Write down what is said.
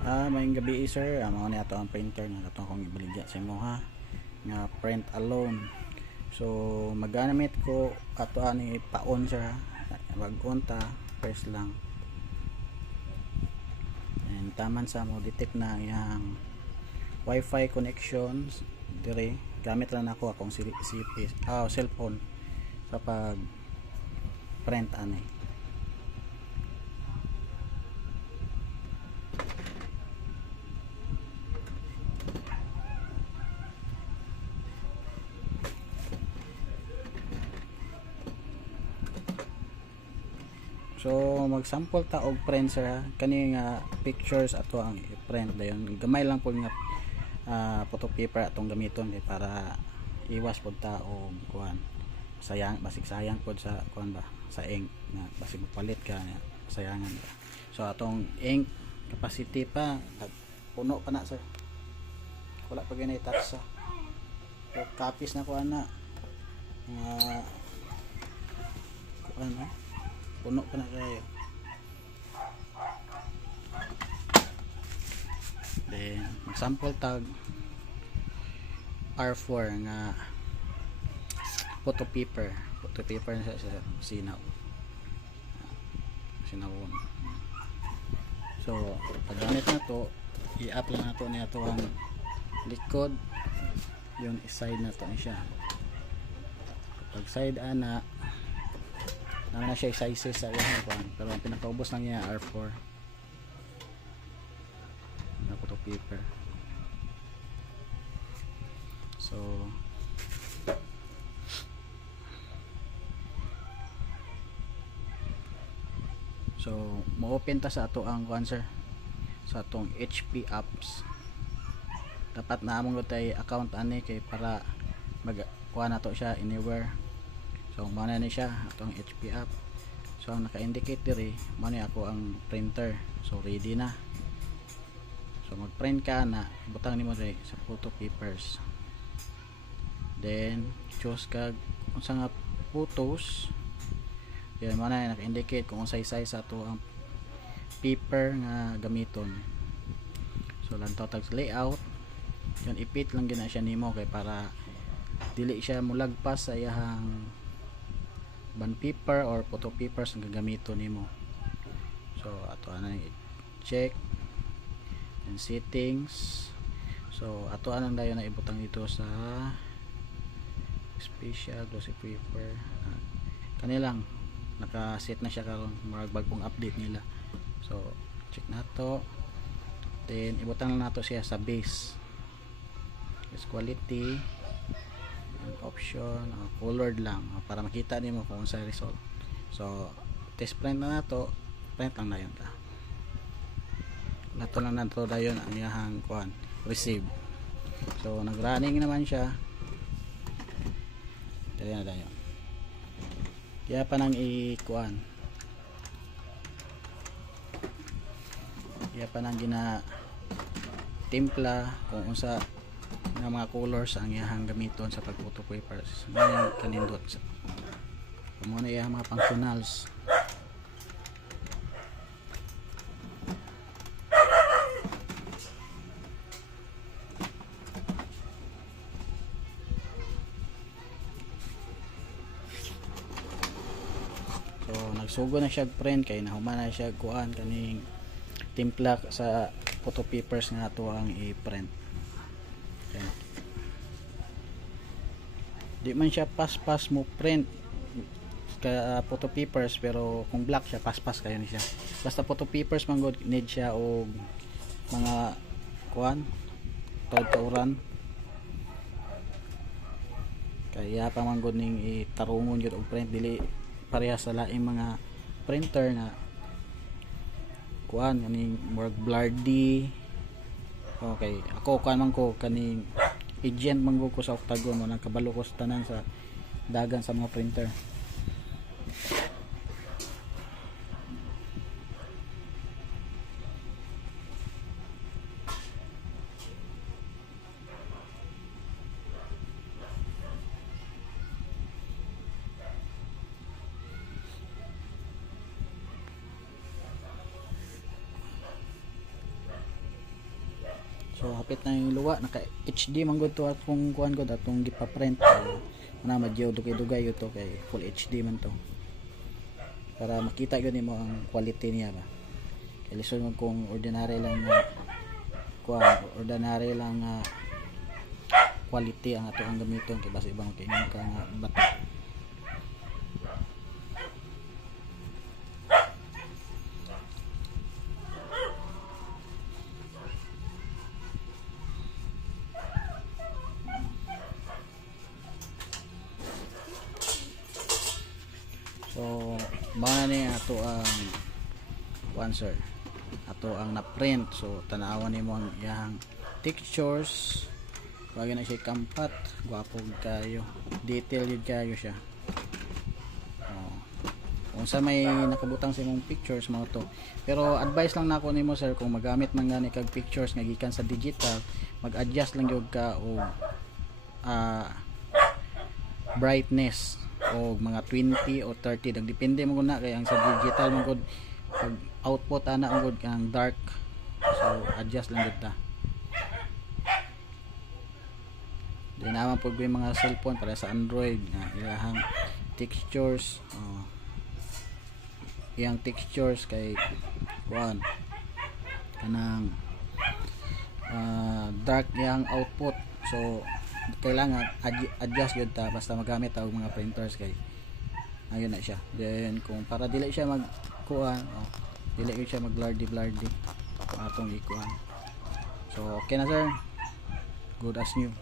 Maayong gabi sir. Mao ni ato ang printer nga ato akong ibaligya sa imo ha. Nga print alone. So magamit ko ato ani pa-on sir ha. Wag-on ta first lang. And taman sa mo detect na iyang Wi-Fi connections dire. Gamit lang ako akong cellphone sa pag print ani. So mag-sample ta og print sir ha. Kani nga pictures ato ang i-print dayon. Gamay lang po nga photo paper atong gamiton kay para iwas pod ta og kuan. Basig sayang pod sa kuan ba sa ink nga basig palit ka nga sayangan ba. So atong ink capacity pa puno pa na sir. Wala pa gyud taksa. So copies na ko ana. Kuan ha. Puno pa na kayo. Then sample tag R4 nga photo paper na sa sinaw sinawon. So paggamit na to i-apply na to ni ato ang likod yung side na to siya. Pag side ana na siya sizes sa iyang kuan pero ang pinakaubos lang niya R4 na photo paper. So mo-open ta sa ato ang kuan sir sa atong HP apps. Dapat na among tay account ani kay para mag kuha na to siya anywhere. So mao na ni siya atong HP app. So ang naka-indicate diri mao ni ako ang printer. So ready na. So mag-print ka na butang nimo diri sa photo papers. Then choose kag unsa nga photos. Yan mao na naka-indicate kung unsay size ato ang paper nga gamiton. So lang tag layout. Yan ipit lang gina siya nimo kay para dili siya mulagpas sa iyang bond paper or photo papers nga gagamiton nimo. So ato ana check and settings. So ato anang dayon na ibutang dito sa special glossy paper. Kanilang naka-set na siya karon murag bagong update nila. So check na to. Then ibutang lang nato siya sa base. Is quality and option colored lang para makita nimo kung unsay result. So test print na nato, print lang dayon ta. Nato lang nato dayon ang iyang kuan receive. So nag-running naman siya. Dali na dayon. Kaya pa nang i-kuan. Kaya pa nang gina timpla kung unsa nga mga colors ang iyang gamiton sa pag-photo papers. Ngayon kanindot. Kamo na iyang mga functionals. So nagsugo na siya print kay nahuman na siya kuan kaning timpla sa photo papers nga ato ang i-print. Okay. Di man siya pas-pas mo print ka photo papers pero kung black siya pas-pas kayo ni siya. Basta photo papers man good need siya og mga kuan tauran. Kaya pa man good ning itarungon gyud og print dili pareha sa laing mga printer nga kuan kaning more blurry. Okay, ako kuan man ko kaning agent man ko sa Octagon mo nakabalo ko sa tanan sa dagan sa mga printer. So hapit na yung luwa, naka HD man gud to atong kuan gud atong gipa-print. So, na madyo dugay-dugay ito kay full HD man to. Para makita gyud nimo ang quality niya ba. Kay lisod man kung ordinary lang na kuan, ordinary lang nga quality ang ato ang gamiton kay basta ibang kay ka nga bato. So, mga ni ato ang one sir. Ato ang na-print. So, tanawan nimo ang iyang textures. Wag na siya kampat. Gwapo kayo. Detail yun kayo siya. Oh. Kung sa may nakabutang sa imong pictures mo to. Pero advice lang nako nimo sir kung magamit man gani kag pictures nga gikan sa digital, mag-adjust lang gyud ka og brightness o mga 20 o 30 depende mo na kay ang sa digital mo gud pag output ana ang gud ang dark, so adjust lang gud ta. Di naman pag may mga cellphone para sa Android na ilahang textures, iyang textures kay kuan kanang dark iyang output, so kailangan adjust yun ta basta magamit ta og mga printers kay ayun na siya. Then kung para dili siya mag kuan, dili yun siya mag blurry kung atong ikuan. So okay na sir, good as new.